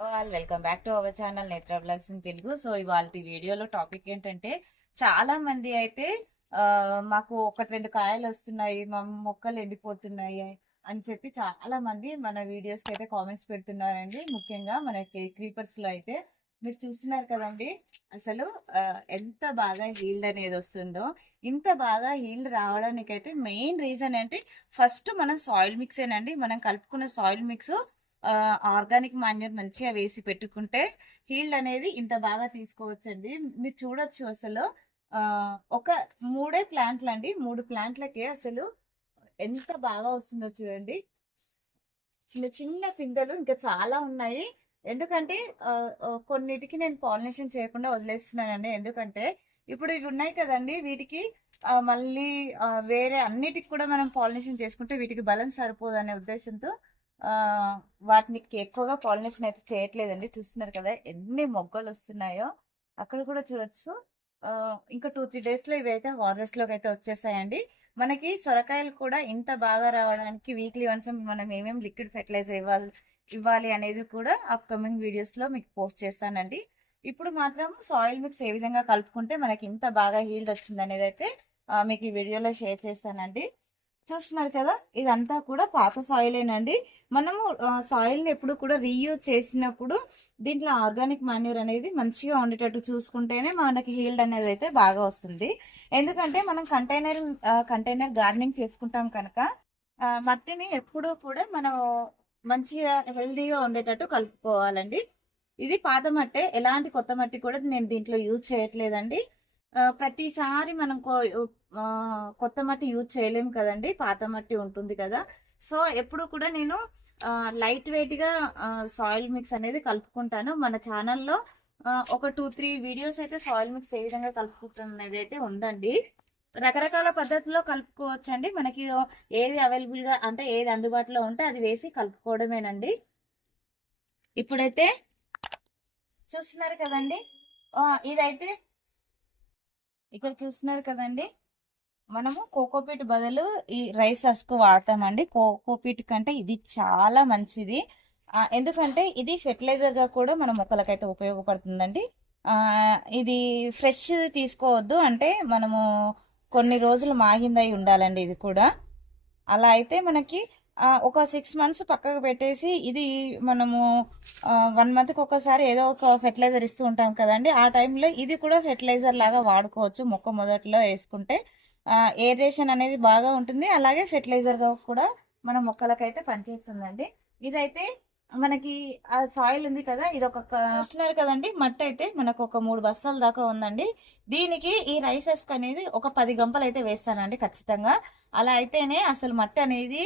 Welcome back to our channel నేత్ర blogs in Telugu. So ఇవాళ వీడియోలో టాపిక్ ఏంటంటే, చాలా మంది అయితే ఆ, మాకు ఒకటి రెండు కాయలు వస్తున్నాయి, మా మొక్కలు ఎండిపోతున్నాయి అని చెప్పి చాలా మంది మన వీడియోస్ కి అయితే కామెంట్స్ పెడుతున్నారండి. ముఖ్యంగా మనకి క్రీపర్స్ లో అయితే మీరు చూస్తున్నారు కదండి. అసలు ఆ, ఎంత బాగా హీల్డ్ అనేది వస్తుందో. ఇంత బాగా హీల్డ్ రావడానికి అయితే మెయిన్ రీజన్ అంటే ఫస్ట్ మనం సాయిల్ మిక్స్ ఏనండి. మనం కలుపుకున్న సాయిల్ మిక్స్ ఆర్గానిక్ మాన్యూర్ మంచిగా వేసి పెట్టుకుంటే హీల్డ్ అనేది ఇంత బాగా తీసుకోవచ్చండి. మీరు చూడొచ్చు అసలు ఆ ఒక మూడే ప్లాంట్లు అండి, 3 ప్లాంట్లకే అసలు ఎంత బాగా వస్తుందో చూడండి. చిన్న చిన్న పిందెలు ఇంకా చాలా ఉన్నాయి. ఎందుకంటే కొన్నిటికి నేను పాలినేషన్ చేయకుండా వదిలేస్తున్నానండి. ఎందుకంటే ఇప్పుడు ఇవి ఉన్నాయి కదండి, వీటికి మళ్ళీ వేరే అన్నిటికి కూడా మనం పాలినేషన్ చేసుకుంటే వీటికి బలం సరిపోదు అనే ఉద్దేశంతో ఆ వాటిని ఎక్కువగా పాలినేషన్ అయితే చేయట్లేదండి. చూస్తున్నారు కదా ఎన్ని మొగ్గలు వస్తున్నాయో. అక్కడ కూడా చూడొచ్చు. ఆ ఇంకా 2-3 డేస్ లో ఇవి అయితే హార్వెస్ట్ లోకి అయితే వచ్చేసాయండి. మనకి సొరకాయలు కూడా ఇంత బాగా రావడానికి వీక్లీ వన్స్ మనం ఏమేమి లిక్విడ్ ఫెర్టిలైజర్ ఇవ్వాలి అనేది కూడా అప్కమింగ్ వీడియోస్ లో మీకు పోస్ట్ చేస్తానండి. ఇప్పుడు మాత్రం సాయిల్ మిక్స్ ఏ విధంగా కలుపుకుంటే మనకి ఇంత బాగా హీల్డ్ వచ్చింది అనేది అయితే మీకు ఈ వీడియోలో షేర్ చేస్తానండి. చూస్తున్నారు కదా, ఇదంతా కూడా పాత సాయిలేనండి. మనము సాయిల్ ని ఎప్పుడు కూడా రీయూజ్ చేసినప్పుడు దీంట్లో ఆర్గానిక్ మాన్యూర్ అనేది మంచిగా ఉండేటట్టు చూసుకుంటేనే మనకి హీల్డ్ అనేది అయితే బాగా వస్తుంది. ఎందుకంటే మనం కంటైనర్ గార్డెనింగ్ చేసుకుంటాం కనుక మట్టిని ఎప్పుడూ కూడా మనం మంచిగా హెల్దీగా ఉండేటట్టు కలుపుకోవాలండి. ఇది పాత మట్టే, ఎలాంటి కొత్త మట్టి కూడా నేను దీంట్లో యూజ్ చేయట్లేదండి. ప్రతిసారి మనం కొత్త మట్టి యూజ్ చేయలేము కదండి, పాత మట్టి ఉంటుంది కదా. సో ఎప్పుడు కూడా నేను లైట్ వెయిట్ గా సాయిల్ మిక్స్ అనేది కలుపుకుంటాను. మన ఛానల్లో ఒక 2-3 వీడియోస్ అయితే సాయిల్ మిక్స్ ఏ విధంగా కలుపుకుంటున్నది అయితే ఉందండి. రకరకాల పద్ధతుల్లో కలుపుకోవచ్చండి. మనకి ఏది అవైలబుల్ గా అంటే ఏది అందుబాటులో ఉంటే అది వేసి కలుపుకోవడమేనండి. ఇప్పుడైతే చూస్తున్నారు కదండి, ఇదైతే ఇక్కడ చూస్తున్నారు కదండి, మనము కోకోపీట్ బదులు ఈ రైస్ హస్క్ వాడతామండి. కోకోపీట్ కంటే ఇది చాలా మంచిది. ఎందుకంటే ఇది ఫెర్టిలైజర్ గా కూడా మన మొక్కలకైతే ఉపయోగపడుతుందండి. ఇది ఫ్రెష్ తీసుకోవద్దు, అంటే మనము కొన్ని రోజులు మాగిందై ఉండాలండి ఇది కూడా. అలా అయితే మనకి ఒక 6 మంత్స్ పక్కకు పెట్టేసి ఇది మనము 1 మంత్కి ఒకసారి ఏదో ఒక ఫెర్టిలైజర్ ఇస్తూ ఉంటాం కదండి. ఆ టైంలో ఇది కూడా ఫెర్టిలైజర్ లాగా వాడుకోవచ్చు. మొక్క మొదట్లో వేసుకుంటే ఏరేషన్ అనేది బాగా ఉంటుంది. అలాగే ఫెర్టిలైజర్ గా కూడా మన మొక్కలకైతే పనిచేస్తుందండి. ఇదైతే మనకి ఆ సాయిల్ ఉంది కదా, ఇది ఒక చూస్తున్నారు కదండి, మట్టి అయితే మనకు ఒక 3 బస్తాల దాకా ఉందండి. దీనికి ఈ రైసెస్ అనేది ఒక 10 గంపలు అయితే వేస్తానండి ఖచ్చితంగా. అలా అయితేనే అసలు మట్టి అనేది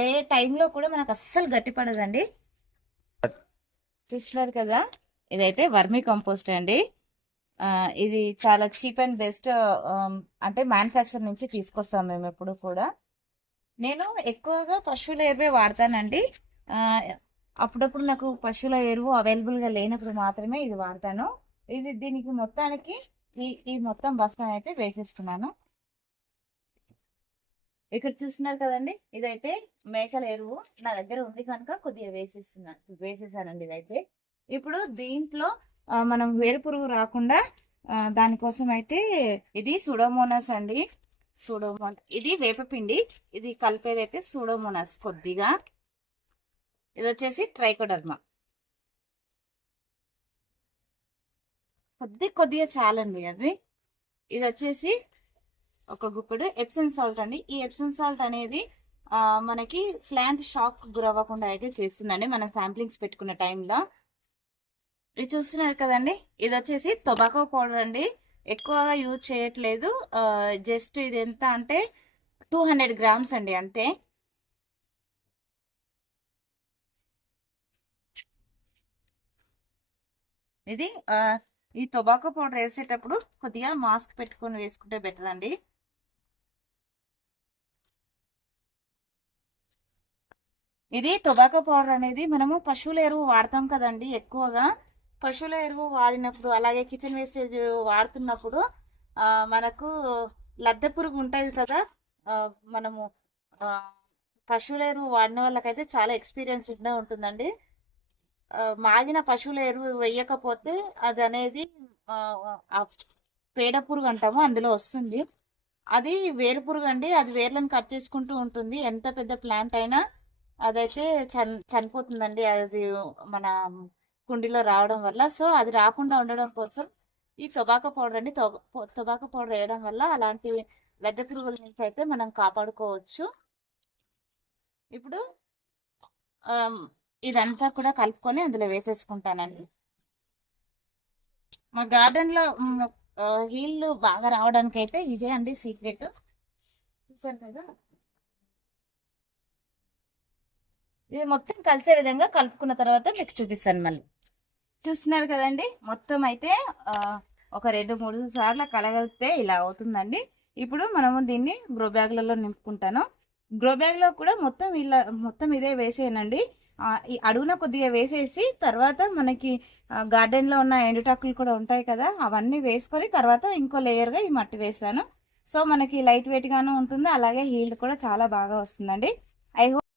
ఏ టైంలో కూడా మనకు అస్సలు గట్టిపడదండి. చూస్తున్నారు కదా, ఇదైతే వర్మీ కంపోస్ట్ అండి. ఇది చాలా చీప్ అండ్ బెస్ట్. అంటే మ్యానుఫ్యాక్చర్ నుంచి తీసుకొస్తాం మేము ఎప్పుడు కూడా. నేను ఎక్కువగా పశువుల ఎరువే వాడతానండి. అప్పుడప్పుడు నాకు పశువుల ఎరువు అవైలబుల్ గా లేనప్పుడు మాత్రమే ఇది వాడతాను. దీనికి మొత్తానికి ఈ మొత్తం బస్తా అయితే వేసేస్తున్నాను. ఇక్కడ చూస్తున్నారు కదండి, ఇదైతే మేకల ఎరువు నా దగ్గర ఉంది కనుక కొద్దిగా వేసేసానండి ఇదైతే. ఇప్పుడు దీంట్లో మనం వేరుపురుగు రాకుండా దానికోసం అయితే ఇది సూడోమోనాస్ అండి. ఇది వేపపిండి, ఇది కలిపేదైతే సూడోమోనాస్ కొద్దిగా. ఇది వచ్చేసి ట్రైకోడర్మా, కొద్దిగా చాలండి అది. ఇది వచ్చేసి ఒక గుప్పెడు ఎప్సమ్ సాల్ట్ అండి. ఈ ఎప్సమ్ సాల్ట్ అనేది మనకి ప్లాంట్ షాక్ గురవ్వకుండా అయితే చేస్తుందండి మనం శాంప్లింగ్స్ పెట్టుకున్న టైంలో. ఇది చూస్తున్నారు కదండి, ఇది వచ్చేసి టొబాకో పౌడర్ అండి. ఎక్కువగా యూజ్ చేయట్లేదు. జస్ట్ ఇది ఎంత అంటే 200 గ్రామ్స్ అండి, అంతే. ఇది ఈ టొబాకో పౌడర్ వేసేటప్పుడు కొద్దిగా మాస్క్ పెట్టుకొని వేసుకుంటే బెటర్ అండి. ఇది టొబాకో పౌడర్ అనేది మనము పశువుల ఎరువు వాడతాం కదండి ఎక్కువగా. పశువుల ఎరువు వాడినప్పుడు అలాగే కిచెన్ వేస్టేజ్ వాడుతున్నప్పుడు మనకు లద్దె పురుగు ఉంటుంది కదా. మనము పశువుల ఎరువు వాడిన వాళ్ళకైతే చాలా ఎక్స్పీరియన్స్ ఉంటుందండి. మాగిన పశువుల ఎరువు వేయకపోతే అది అనేది ఆ, ఆ పేడ పురుగు అంటాము అందులో వస్తుంది. అది వేరు పురుగు అండి. అది వేర్లను కట్ చేసుకుంటూ ఉంటుంది. ఎంత పెద్ద ప్లాంట్ అయినా అదైతే చనిపోతుందండి. అది మన కుండీలో రావడం వల్ల. సో అది రాకుండా ఉండడం కోసం ఈ టొబాకో పౌడర్ అండి. టొబాకో పౌడర్ వేయడం వల్ల అలాంటి లద్దె పురుగుల నుంచి అయితే మనం కాపాడుకోవచ్చు. ఇప్పుడు ఇదంతా కూడా కలుపుకొని అందులో వేసేసుకుంటానండి. మా గార్డెన్ లో హీల్లు బాగా రావడానికి అయితే ఇదే అండి సీక్రెట్. చూసారు కదా, ఇది మొత్తం కలిసే విధంగా కలుపుకున్న తర్వాత మీకు చూపిస్తాను మళ్ళీ. చూస్తున్నారు కదండి, మొత్తం అయితే ఒక 2-3 సార్లు కలగలిపితే ఇలా అవుతుందండి. ఇప్పుడు మనము దీన్ని గ్రో బ్యాగ్లలో నింపుకుంటాను. గ్రో బ్యాగ్ లో కూడా మొత్తం ఇదే వేసేయనండి. ఈ అడుగున కొద్దిగా వేసేసి తర్వాత మనకి గార్డెన్ లో ఉన్న ఎండుటాకులు కూడా ఉంటాయి కదా, అవన్నీ వేసుకొని తర్వాత ఇంకో లేయర్ గా ఈ మట్టి వేసాను. సో మనకి లైట్ వెయిట్ గాను ఉంటుంది, అలాగే హీల్డ్ కూడా చాలా బాగా వస్తుందండి. I hope